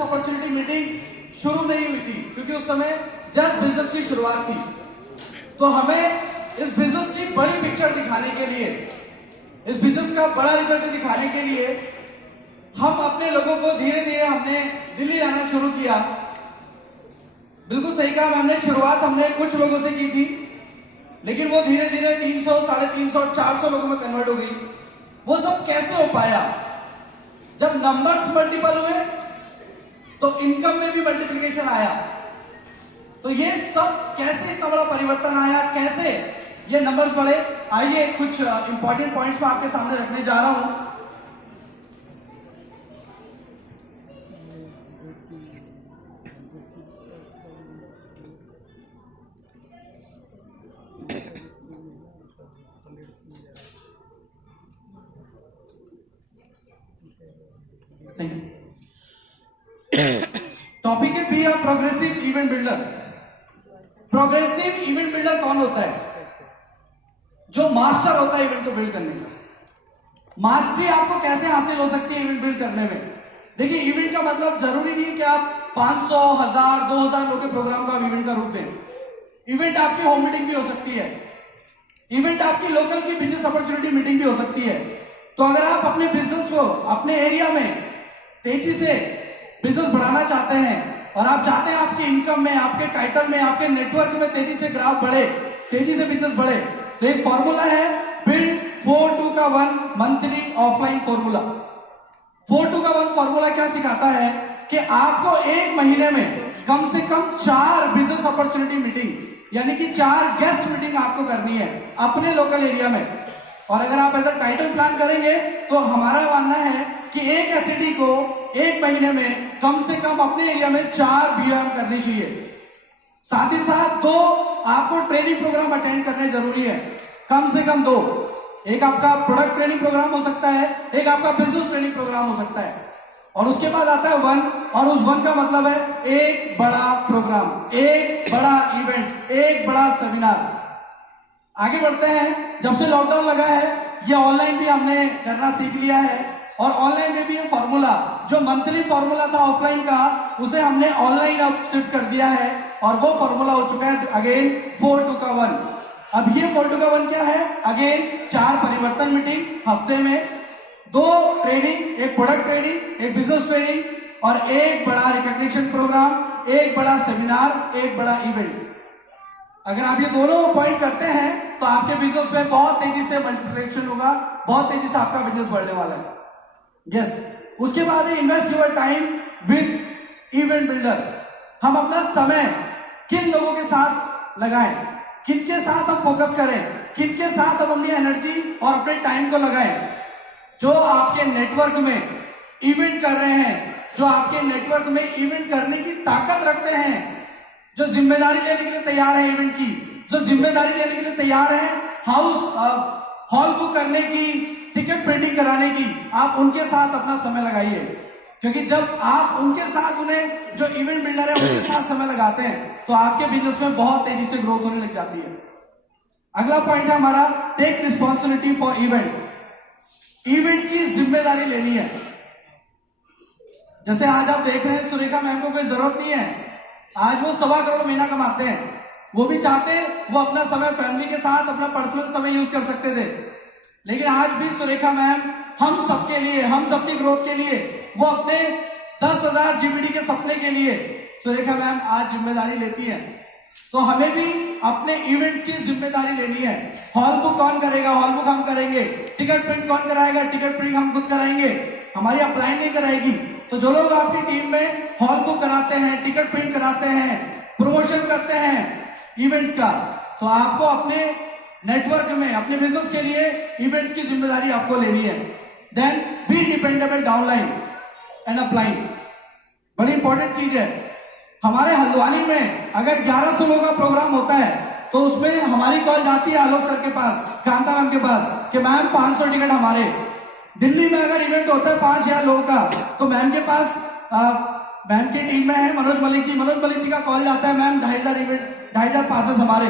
Opportunity meetings शुरू नहीं हुई थी क्योंकि उस समय जस्ट बिजनेस की शुरुआत थी। तो हमें इस बिजनेस की बड़ी पिक्चर दिखाने के लिए, इस बिजनेस का बड़ा रिजल्ट दिखाने के लिए हम अपने लोगों को धीरे धीरे हमने दिल्ली लाना शुरू किया। बिल्कुल सही कहा, हमने शुरुआत हमने कुछ लोगों से की थी, लेकिन वो धीरे धीरे 300, 350 और 400 लोगों में कन्वर्ट हो गई। वो सब कैसे हो पाया? जब नंबर्स मल्टीपल हुए तो इनकम में भी मल्टीप्लिकेशन आया। तो ये सब कैसे इतना बड़ा परिवर्तन आया, कैसे ये नंबर्स बढ़े? आइए कुछ इंपॉर्टेंट पॉइंट्स मैं आपके सामने रखने जा रहा हूं। टॉपिक है be a progressive event builder. Progressive event builder कौन होता है? जो मास्टर होता है इवेंट को बिल्ड करने का। मास्टरी आपको कैसे हासिल हो सकती है इवेंट बिल्ड करने में? देखिए, इवेंट का मतलब जरूरी नहीं है कि आप 500, 1000, 2000 लोग के प्रोग्राम का इवेंट का रूप दें। इवेंट आपकी होम मीटिंग भी हो सकती है, इवेंट आपकी लोकल की बिजनेस अपॉर्चुनिटी मीटिंग भी हो सकती है। तो अगर आप अपने बिजनेस को अपने एरिया में तेजी से बिजनेस बढ़ाना चाहते हैं और आप चाहते हैं आपकी इनकम में, आपके टाइटल में, आपके नेटवर्क में तेजी से ग्राफ बढ़े, तेजी से बिजनेस बढ़े, तो एक फॉर्मूला है बिल्ड 4-2 का 1 मंथली ऑफलाइन फॉर्मूला। 4-2 का 1 फॉर्मूला क्या सिखाता है कि आपको एक महीने में कम से कम 4 बिजनेस अपॉर्चुनिटी मीटिंग, यानी कि 4 गेस्ट मीटिंग आपको करनी है अपने लोकल एरिया में। और अगर आप ऐसा टाइटल प्लान करेंगे तो हमारा मानना है कि एक एसईडी को एक महीने में कम से कम अपने एरिया में 4 बीएम करनी चाहिए। साथ ही साथ 2 आपको ट्रेनिंग प्रोग्राम अटेंड करने जरूरी है, कम से कम 2। एक आपका प्रोडक्ट ट्रेनिंग प्रोग्राम हो सकता है, एक आपका बिजनेस ट्रेनिंग प्रोग्राम हो सकता है, और उसके बाद आता है 1, और उस 1 का मतलब है एक बड़ा प्रोग्राम, एक बड़ा इवेंट, एक बड़ा सेमिनार। आगे बढ़ते हैं। जब से लॉकडाउन लगा है ये ऑनलाइन भी हमने करना सीख लिया है, और ऑनलाइन में भी ये फॉर्मूला जो मंथली फॉर्मूला था ऑफलाइन का, उसे हमने ऑनलाइन अब शिफ्ट कर दिया है, और वो फॉर्मूला हो चुका है अगेन 4-2 का 1। अब ये 4-2 का 1 क्या है? अगेन 4 परिवर्तन मीटिंग हफ्ते में, 2 ट्रेनिंग, एक प्रोडक्ट ट्रेनिंग, एक बिजनेस ट्रेनिंग, और एक बड़ा रिकॉग्निशन प्रोग्राम, एक बड़ा सेमिनार, एक बड़ा इवेंट। अगर आप ये दोनों पॉइंट करते हैं तो आपके बिजनेस में बहुत तेजी से मल्टीप्लिकेशन होगा, बहुत तेजी से आपका बिजनेस बढ़ने वाला है। यस। उसके बाद है invest your time with event builder. हम अपना समय किन लोगों के साथ लगाएं, किनके साथ हम फोकस करें, किनके साथ हम अपनी एनर्जी और अपने टाइम को लगाएं। जो आपके नेटवर्क में इवेंट कर रहे हैं, जो आपके नेटवर्क में इवेंट करने की ताकत रखते हैं, जो जिम्मेदारी लेने के लिए तैयार है इवेंट की, जो जिम्मेदारी लेने के लिए तैयार है हॉल बुक करने की, टिकट प्रिंटिंग कराने की, आप उनके साथ अपना समय लगाइए। क्योंकि जब आप उनके साथ, उन्हें जो इवेंट बिल्डर है उनके साथ समय लगाते हैं तो आपके बिजनेस में बहुत तेजी से ग्रोथ होने लग जाती है। अगला पॉइंट है हमारा take responsibility for event. Event की जिम्मेदारी लेनी है। जैसे आज आप देख रहे हैं सुरेखा मैम को कोई जरूरत नहीं है, आज वो 1.25 करोड़ महीना कमाते हैं, वो भी चाहते वो अपना समय फैमिली के साथ, अपना पर्सनल समय यूज कर सकते थे, लेकिन आज भी सुरेखा मैम हम सबके लिए, हम सबकी ग्रोथ के लिए, वो अपने 10,000 जीबीडी के सपने के लिए सुरेखा मैम आज जिम्मेदारी लेती है। तो हमें भी अपने इवेंट्स की जिम्मेदारी लेनी है। हॉल बुक कौन करेगा? हॉल बुक हम करेंगे। टिकट प्रिंट कौन कराएगा? टिकट प्रिंट हम खुद कराएंगे, हमारी अपलाइन नहीं कराएगी। तो जो लोग आपकी टीम में हॉल बुक कराते हैं, टिकट प्रिंट कराते हैं, प्रमोशन करते हैं इवेंट्स का, तो आपको अपने नेटवर्क में, अपने बिजनेस के लिए इवेंट्स की जिम्मेदारी आपको लेनी है। Then be dependable downline and upline. बड़ी इंपॉर्टेंट चीज है। हमारे हल्द्वानी में अगर 1100 लोगों का प्रोग्राम होता है तो उसमें हमारी कॉल जाती है आलोक सर के पास, कांता मैम के पास, कि मैम 500 टिकट हमारे। दिल्ली में अगर इवेंट होता है 5000 लोगों का, तो मैम के पास, मैम की टीम में है मनोज मलिक जी का कॉल जाता है, मैम 2500 इवेंट, 2500 पासेस हमारे।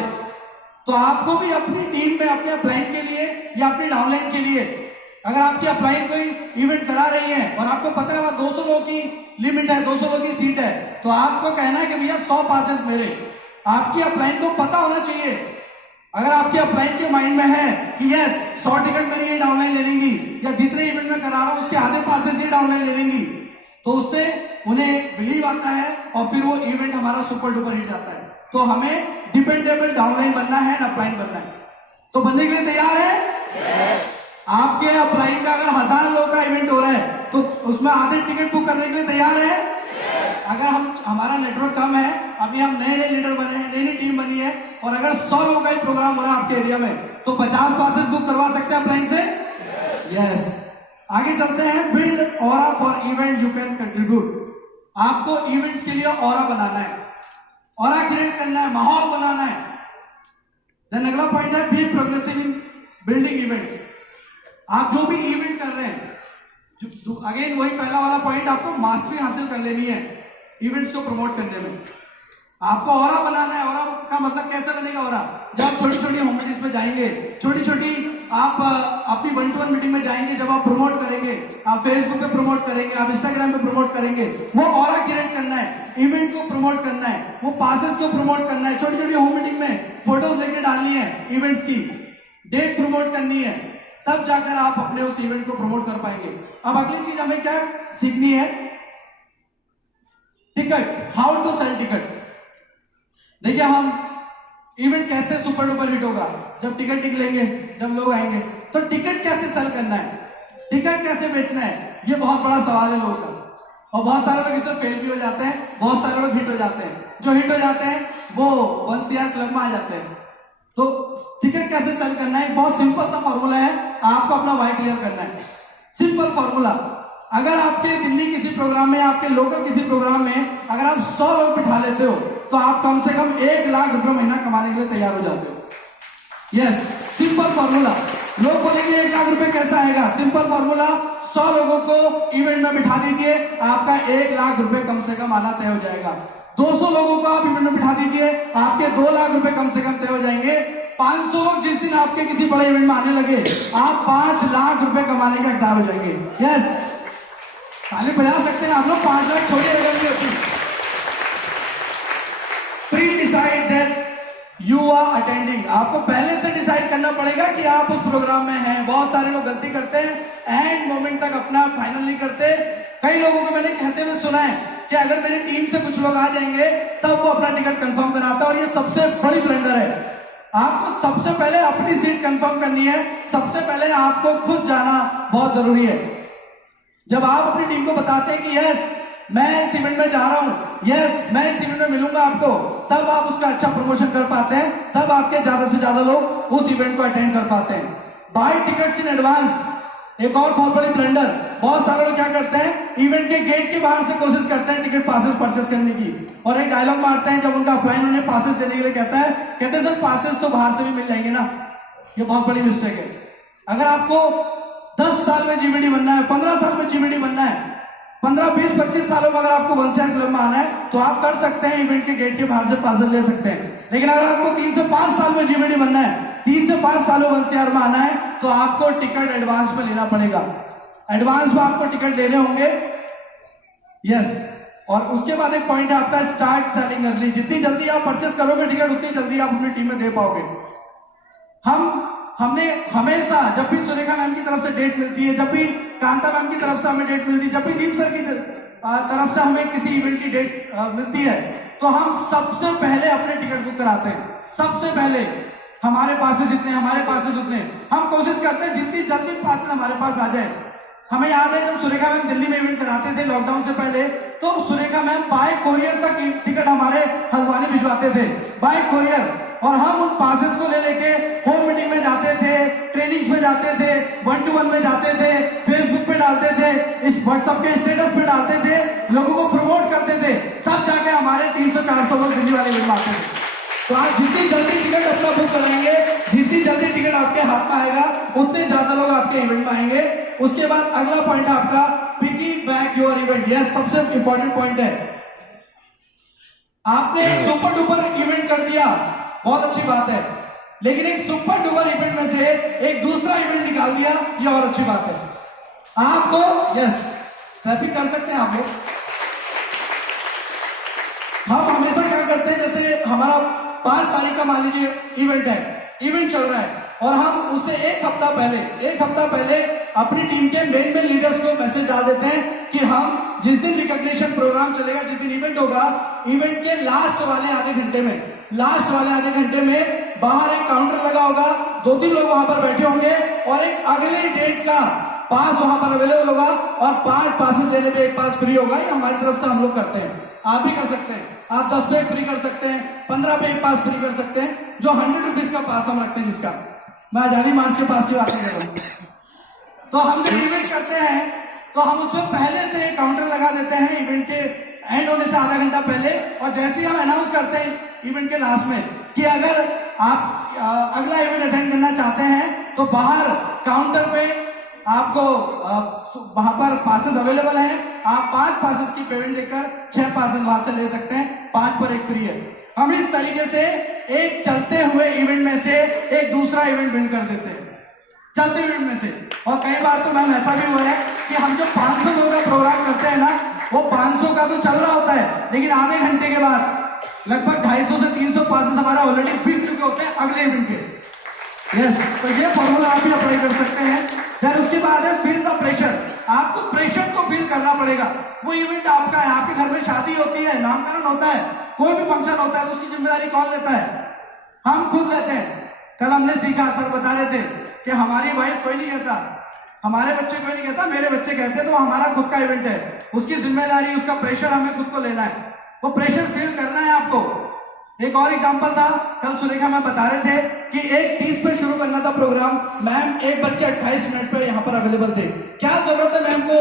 तो आपको भी अपनी टीम में, अपने अपलाइन के लिए या अपनी डाउनलाइन के लिए अगर आपकी अपलाइन कोई इवेंट करा रही है और आपको पता है वहां 200 लोगों की लिमिट है, 200 लोगों की सीट है, तो आपको कहना है कि भैया 100 पासेस मेरे। आपकी अपलाइन को पता होना चाहिए। अगर आपकी अपलाइन के माइंड में है कि यस 100 टिकट मेरी ये डाउनलाइन ले लेंगी, या जितने इवेंट में करा रहा हूं उसके आधे पासेस ये डाउनलाइन ले लेंगी, तो उससे उन्हें बिलीव आता है और फिर वो इवेंट हमारा सुपर डुपर हिट जाता है। तो हमें डिपेंडेबल डाउनलाइन बनना है, अपलाइन बनना है। तो बनने के लिए तैयार है? आपके अपलाइन का अगर 1000 लोग का इवेंट हो रहा है तो उसमें आधे टिकट बुक करने के लिए तैयार है? अगर हमारा नेटवर्क कम है, अभी हम नए नए लीडर बने हैं, नई नई टीम बनी है, और अगर 100 लोगों का ही प्रोग्राम हो रहा है आपके एरिया में, तो 50 पासेस बुक करवा सकते हैं अपलाइन से? यस। आगे चलते हैं। Build aura for event you can contribute. आपको इवेंट्स के लिए ऑरा बनाना है, ऑरा क्रिएट करना है, माहौल बनाना है। देन अगला पॉइंट है be progressive in building events. आप जो भी इवेंट कर रहे हैं, अगेन वही पहला वाला पॉइंट, आपको मास्टरी हासिल कर लेनी है इवेंट्स को प्रमोट करने में। आपको ऑरा बनाना है। ऑरा का मतलब कैसे बनेगा ऑरा? जब आप छोटी छोटी होम मीटिंग्स में जाएंगे, छोटी छोटी आप अपनी 1-to-1 मीटिंग में जाएंगे, जब आप प्रमोट करेंगे, आप फेसबुक पे प्रमोट करेंगे, आप इंस्टाग्राम पे प्रमोट करेंगे, वो ऑरा क्रिएट करना है, इवेंट को प्रमोट करना है, वो पासेस को प्रमोट करना है, छोटी छोटी होम मीटिंग में फोटोज लेके डालनी है, इवेंट्स की डेट प्रमोट करनी है, तब जाकर आप अपने उस इवेंट को प्रमोट कर पाएंगे। अब अगली चीज हमें क्या सीखनी है? Ticket, how to sell ticket. देखिए हम इवेंट कैसे सुपर डुपर हिट होगा? जब टिकट निकलेंगे, जब लोग आएंगे, तो टिकट कैसे सेल करना है, टिकट कैसे बेचना है, ये बहुत बड़ा सवाल है लोगों का। और बहुत सारे लोग इसमें फेल भी हो जाते हैं, बहुत सारे लोग हिट हो जाते हैं। जो हिट हो जाते हैं वो 1 CR क्लब में आ जाते हैं। तो टिकट कैसे सेल करना है? बहुत सिंपल सा फॉर्मूला है, आपको अपना वाई क्लियर करना है। सिंपल फॉर्मूला, अगर आपके दिल्ली किसी प्रोग्राम में, आपके लोकल किसी प्रोग्राम में अगर आप 100 लोग बिठा लेते हो, तो आप कम से कम 1 लाख रुपए महीना कमाने के लिए तैयार हो जाते हो। Yes, simple formula. लोग बोलेंगे 1 लाख रुपए कैसा आएगा? सिंपल फॉर्मूला, 100 लोगों को इवेंट में बिठा दीजिए, आपका 1 लाख रुपए कम से कम आना तय हो जाएगा। 200 लोगों को आप इवेंट में बिठा दीजिए, आपके 2 लाख रुपए कम से कम तय हो जाएंगे। 500 लोग जिस दिन आपके किसी बड़े इवेंट में आने लगे, आप 5 लाख रुपए कमाने के हकदार हो जाएंगे। यस, ताली बजा सकते हैं आप लोग। 5 लाख छोटी रकम नहीं होती। Pre decide that you are attending. आपको पहले से डिसाइड करना पड़ेगा कि आप उस प्रोग्राम में हैं। बहुत सारे लोग गलती करते हैं, एंड मोमेंट तक अपना फाइनल नहीं करते। कई लोगों को मैंने कहते हुए सुना है कि अगर मेरी टीम से कुछ लोग आ जाएंगे तब वो अपना टिकट कंफर्म कराता है, और ये सबसे बड़ी ब्लंडर है। आपको सबसे पहले अपनी सीट कंफर्म करनी है, सबसे पहले आपको खुद जाना बहुत जरूरी है। जब आप अपनी टीम को बताते हैं कि यस मैं इस इवेंट में जा रहा हूं, यस मैं इस इवेंट में मिलूंगा आपको, तब आप उसका अच्छा प्रमोशन कर पाते हैं, तब आपके ज्यादा से ज्यादा लोग उस इवेंट को अटेंड कर पाते हैं। बाय टिकट्स इन एडवांस, एक और बहुत बड़ी ब्लंडर। बहुत सारे लोग क्या करते हैं, इवेंट के गेट के बाहर से कोशिश करते हैं टिकट पासेस परचेस करने की, और एक डायलॉग मारते हैं जब उनका अपलाइन उन्हें पासेस देने के लिए कहता है, कहते हैं सर पासेस तो बाहर से भी मिल जाएंगे ना। ये बहुत बड़ी मिस्टेक है। अगर आपको 10 साल में जीबीडी बनना है, 15 साल में जीबीडी बनना है, 15, 20, 25 सालों में अगर आपको 1 CR क्लब में आना है, तो आप कर सकते हैं, इवेंट के गेट के बाहर से पासेस ले सकते हैं। लेकिन अगर आपको 3 से 5 साल में जीबीडी बनना है, 3 से 5 सालों 1 CR में आना है, तो आपको टिकट एडवांस में लेना पड़ेगा। एडवांस में आपको टिकट लेने होंगे। यस, और उसके बाद एक पॉइंट है आपका स्टार्ट सेलिंग अर्ली। जितनी जल्दी आप परचेस करोगे टिकट, उतनी जल्दी आप अपनी टीम में दे पाओगे। हमने हमेशा, जब भी सुरेखा मैम की तरफ से डेट मिलती है, जब भी कांता मैम की तरफ से हमें डेट मिलती है, जब भी दीप सर की तरफ से हमें किसी इवेंट की डेट मिलती है, तो हम सबसे पहले अपने टिकट बुक कराते हैं। सबसे पहले हमारे पास जितने हम कोशिश करते हैं जितनी जल्दी पासेस हमारे पास आ जाए। हमें याद है जब सुरेखा मैम दिल्ली में इवेंट कराते थे लॉकडाउन से पहले, तो सुरेखा मैम बाय कोरियर तक टिकट हमारे हल्द्वानी भिजवाते थे, बाय कोरियर। और हम उन पासेस को ले लेके होम मीटिंग में जाते थे, ट्रेनिंग्स में जाते थे, 1-to-1 में जाते थे, फेसबुक पे डालते थे, इस व्हाट्सएप के स्टेटस पे डालते थे, लोगों को प्रमोट करते थे, तब जाके हमारे 300-400 लोग दिल्ली वाले इवेंट में आते थे। तो आप जितनी जल्दी टिकट अपना बुक कराएंगे, जितनी जल्दी टिकट आपके हाथ में आएगा, उतने ज्यादा लोग आपके इवेंट में आएंगे। उसके बाद अगला पॉइंट है आपका पिकी बैक योर इवेंट। यह सबसे इंपॉर्टेंट पॉइंट है। आपने सुपर डुपर इवेंट कर दिया, बहुत अच्छी बात है, लेकिन एक सुपर डुपर इवेंट में से एक दूसरा इवेंट निकाल दिया, ये और अच्छी बात है। आपको यस ट्रैफिक कर सकते हैं आप लोग। हम हमेशा क्या करते हैं, जैसे हमारा 5 तारीख का मान लीजिए इवेंट है, इवेंट चल रहा है और हम उससे एक हफ्ता पहले अपनी टीम के मेन लीडर्स को मैसेज डाल देते हैं कि हम जिस दिन रिकॉग्निशन प्रोग्राम चलेगा, जिस दिन इवेंट होगा, इवेंट के लास्ट वाले आधे घंटे में बाहर एक काउंटर लगा होगा, 2-3 लोग वहां पर बैठे होंगे और एक अगले डेट का पास वहां पर अवेलेबल होगा और 5 पासेस लेने पे एक पास फ्री होगा। ये हमारी तरफ से हम लोग करते हैं, आप भी कर सकते हैं। आप 10 पे फ्री कर सकते हैं, 15 पे एक पास फ्री कर सकते हैं। जो 100 रुपीज का पास हम रखते हैं, जिसका मैं आजादी मार्च के पास की बात कर रहा हूं, तो हम जब इवेंट करते हैं तो हम उसमें पहले से काउंटर लगा देते हैं इवेंट के एंड होने से आधा घंटा पहले। और जैसे ही हम अनाउंस करते हैं इवेंट के लास्ट में कि अगर आप अगला इवेंट अटेंड करना चाहते हैं तो बाहर काउंटर पे आपको वहां पर पासेस अवेलेबल हैं। आप 5 पासेस की पेमेंट देकर 6 पासेस वहां से ले सकते हैं, 5 पर एक फ्री है। हम इस तरीके से एक चलते हुए इवेंट में से एक दूसरा इवेंट बिल्ड कर देते हैं, चलते इवेंट में से। और कई बार तो मैम ऐसा भी हुआ है कि हम जो 500 लोगों का प्रोग्राम करते हैं ना, वो 500 का तो चल रहा होता है, लेकिन आधे घंटे के बाद लगभग 250 से 300 पासेस हमारा ऑलरेडी बिक चुके होते हैं अगले इवेंट के। यस, तो ये फॉर्मूला आप भी अप्लाई कर सकते हैं। फिर उसके बाद है फील द प्रेशर। आपको प्रेशर को फील करना पड़ेगा। वो इवेंट आपका है, आपके घर में शादी होती है, नामकरण होता है, कोई भी फंक्शन होता है, तो उसकी जिम्मेदारी कौन लेता है? हम खुद लेते हैं। कल हमने सीखा, सर बता रहे थे कि हमारी वाइफ कोई नहीं कहता, हमारे बच्चे कोई नहीं कहता, मेरे बच्चे कहते हैं, तो हमारा खुद का इवेंट है, उसकी जिम्मेदारी, उसका प्रेशर हमें खुद को लेना है। वो प्रेशर फील करना है आपको। एक और एग्जांपल था, कल सुरेखा मैम बता रहे थे कि 1:30 पे शुरू करना था प्रोग्राम, मैम 1:28 पे यहाँ पर अवेलेबल थे। क्या जरूरत है मैम को?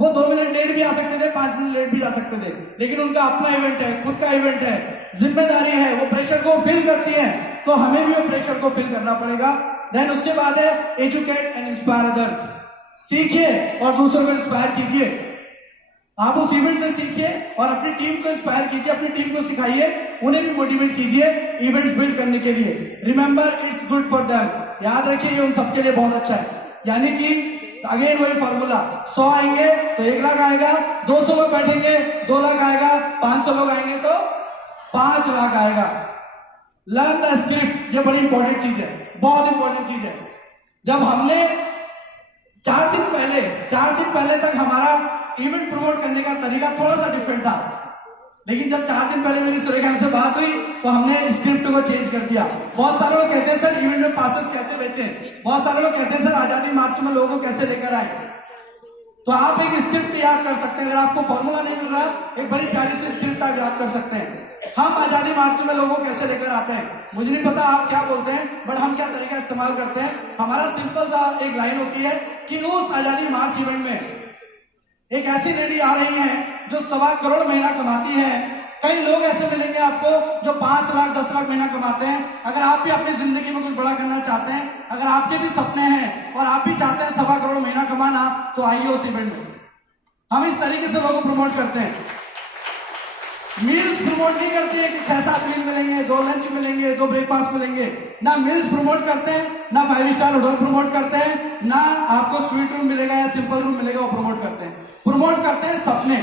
वो 2 मिनट लेट भी आ सकते थे, 5 मिनट लेट भी जा सकते थे, लेकिन उनका अपना इवेंट है, खुद का इवेंट है, जिम्मेदारी है, वो प्रेशर को फील करती है, तो हमें भी वो प्रेशर को फील करना पड़ेगा। देन उसके बाद है एजुकेट एंड इंस्पायर अदर्स। सीखिए और दूसरों को इंस्पायर कीजिए। आप उस इवेंट से सीखिए और अपनी टीम को इंस्पायर कीजिए, अपनी टीम को सिखाइए, उन्हें भी मोटिवेट कीजिए इवेंट्स बिल्ड करने के लिए। Remember it's good for them, याद रखिए ये उन सबके लिए बहुत अच्छा है। यानी कि अगेन वही फॉर्मूला, 100 आएंगे तो 1 लाख आएगा, 200 लोग बैठेंगे 2 लाख आएगा, 500 लोग आएंगे तो 5 लाख आएगा। लर्न द स्क्रिप्ट, ये बड़ी इंपॉर्टेंट चीज है, बहुत इंपॉर्टेंट चीज है। जब हमने 4 दिन पहले तक हमारा इवेंट प्रमोट करने का तरीका थोड़ा सा डिफरेंट था, लेकिन जब 4 दिन पहले मेरी सुरेखा से बात हुई तो हमने स्क्रिप्ट को चेंज कर दिया। बहुत सारे लोग कहते हैं सर इवेंट में पासेस कैसे बेचें, बहुत सारे लोग कहते हैं सर आजादी मार्च में लोगों को कैसे लेकर आए। तो आप एक स्क्रिप्ट याद कर सकते हैं। अगर आपको फॉर्मूला नहीं मिल रहा, एक बड़ी प्यारी सी स्क्रिप्ट आप याद कर सकते हैं। हम आजादी मार्च में लोगों को कैसे लेकर आते हैं, मुझे नहीं पता आप क्या बोलते हैं, बट हम क्या तरीका इस्तेमाल करते हैं। हमारा सिंपल सा एक लाइन होती है कि उस आजादी मार्च इवेंट में एक ऐसी लेडी आ रही है जो 1.25 करोड़ महीना कमाती है। कई लोग ऐसे मिलेंगे आपको जो 5 लाख 10 लाख महीना कमाते हैं। अगर आप भी अपनी जिंदगी में कुछ बड़ा करना चाहते हैं, अगर आपके भी सपने हैं और आप भी चाहते हैं 1.25 करोड़ महीना कमाना, तो आइए उस इवेंट में। हम इस तरीके से लोगों को प्रमोट करते हैं। मील्स प्रमोट नहीं करते हैं कि 6-7 मील मिलेंगे, 2 लंच मिलेंगे, 2 ब्रेकफास्ट मिलेंगे। ना मिल्स प्रमोट करते हैं, ना 5 स्टार होटल प्रमोट करते हैं, ना आपको स्वीट रूम मिलेगा या सिंपल रूम मिलेगा, वो प्रमोट करते हैं। प्रमोट करते हैं सपने,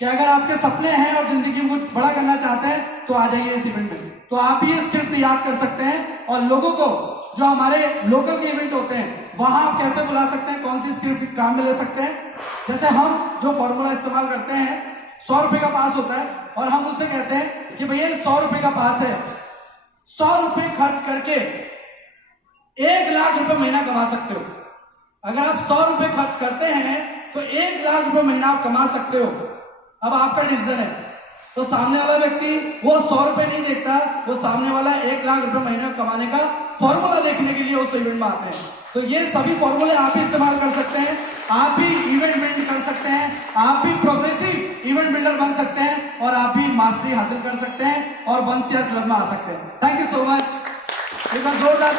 कि अगर आपके सपने हैं और जिंदगी में कुछ बड़ा करना चाहते हैं तो आ जाइए इस इवेंट में। तो आप ये स्क्रिप्ट याद कर सकते हैं और लोगों को जो हमारे लोकल के इवेंट होते हैं वहां आप कैसे बुला सकते हैं, कौन सी स्क्रिप्ट काम में ले सकते हैं। जैसे हम जो फॉर्मूला इस्तेमाल करते हैं, 100 रुपए का पास होता है और हम उनसे कहते हैं कि भैया 100 रुपए का पास है, 100 रुपए खर्च करके 1 लाख रुपए महीना कमा सकते हो। अगर आप 100 रुपए खर्च करते हैं तो 1 लाख रुपए महीना आप कमा सकते हो। अब आपका डिसीजन है। तो सामने वाला व्यक्ति वो 100 रुपए नहीं देखता, वो सामने वाला 1 लाख रुपए महीना कमाने का फॉर्मूला देखने के लिए उस इवेंट में आते हैं। तो ये सभी फॉर्मूले आप भी इस्तेमाल कर सकते हैं, आप भी इवेंट बिल्ड कर सकते हैं, आप भी प्रोग्रेसिव इवेंट बिल्डर बन सकते हैं और आप भी मास्टरी हासिल कर सकते हैं और 1 CR क्लब में आ सकते हैं। Thank you so much. एक बार जोरदार